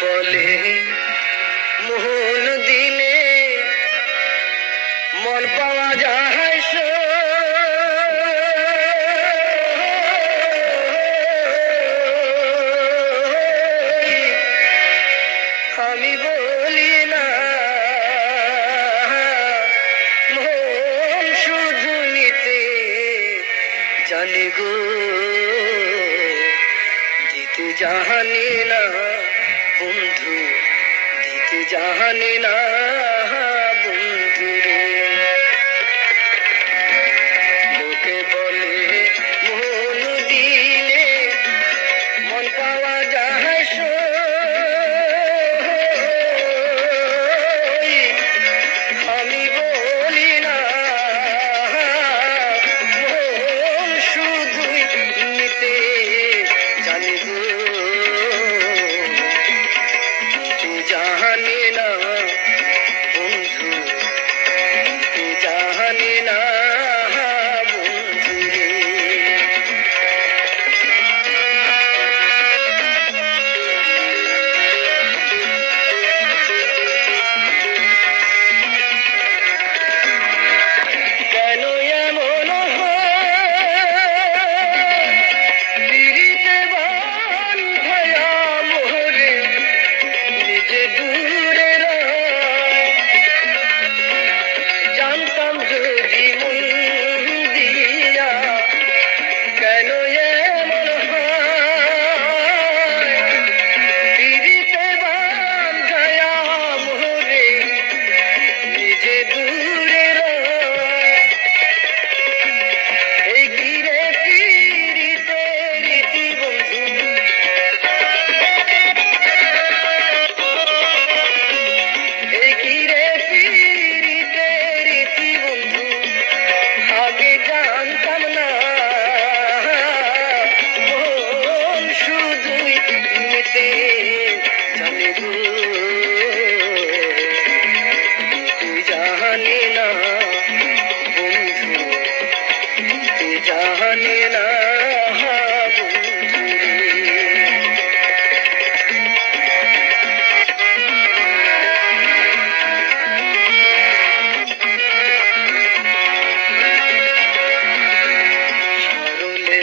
বলে মোহন দিলে মন পাওয়া যায় আমি বলি না মন শুধু নিতে জানি গো দিতে জানি না বন্ধু দিতে জানি না বন্ধু রে লোকে বলে মন দিলে মন পাওয়া যায় আমি বলি না মন শুধুই নিতে জানি গো জানি না বন্ধু জানি না বন্ধু রে কেন এমন পিড়িতে বাঁধায়া মোরে নিজে দূরে জানতাম যদি মন দিয়া কেন এমন পিড়িতে বাঁধায়া মোরে নিজে দূরে এই ঘিরে পিড়িতে রীতি বন্ধু এই ঘিরে পিড়িতে রীতি বন্ধু আগে জানতাম না মন শুধুই নিতে জানি গো তুই জানি না বন্ধু তুই জানি না বন্ধু রে সরলে